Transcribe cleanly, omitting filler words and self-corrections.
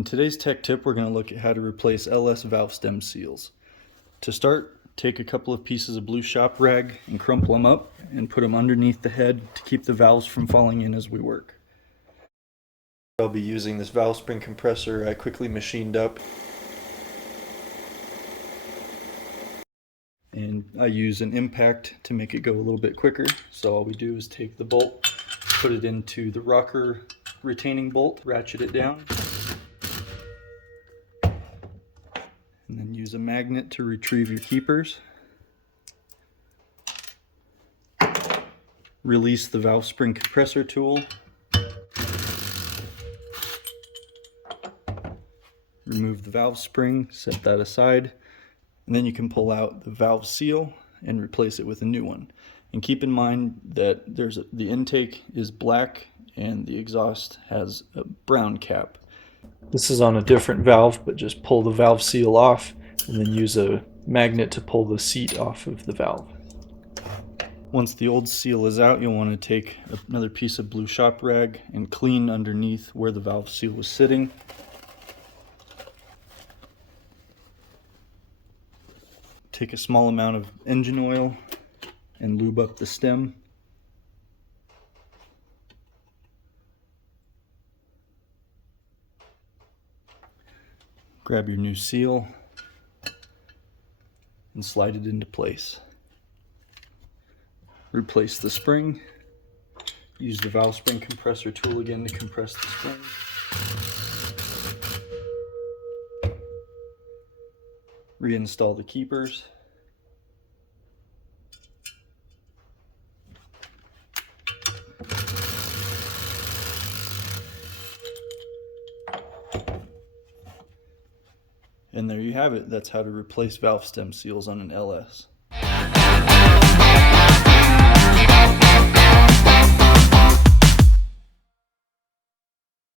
In today's tech tip, we're going to look at how to replace LS valve stem seals. To start, take a couple of pieces of blue shop rag and crumple them up and put them underneath the head to keep the valves from falling in as we work. I'll be using this valve spring compressor I quickly machined up. And I use an impact to make it go a little bit quicker. So all we do is take the bolt, put it into the rocker retaining bolt, ratchet it down, and then use a magnet to retrieve your keepers. Release the valve spring compressor tool. Remove the valve spring, set that aside, and then you can pull out the valve seal and replace it with a new one. And keep in mind that the intake is black and the exhaust has a brown cap. This is on a different valve, but just pull the valve seal off and then use a magnet to pull the seat off of the valve. Once the old seal is out, you'll want to take another piece of blue shop rag and clean underneath where the valve seal was sitting. Take a small amount of engine oil and lube up the stem. Grab your new seal and slide it into place. Replace the spring. Use the valve spring compressor tool again to compress the spring. Reinstall the keepers. And there you have it. That's how to replace valve stem seals on an LS.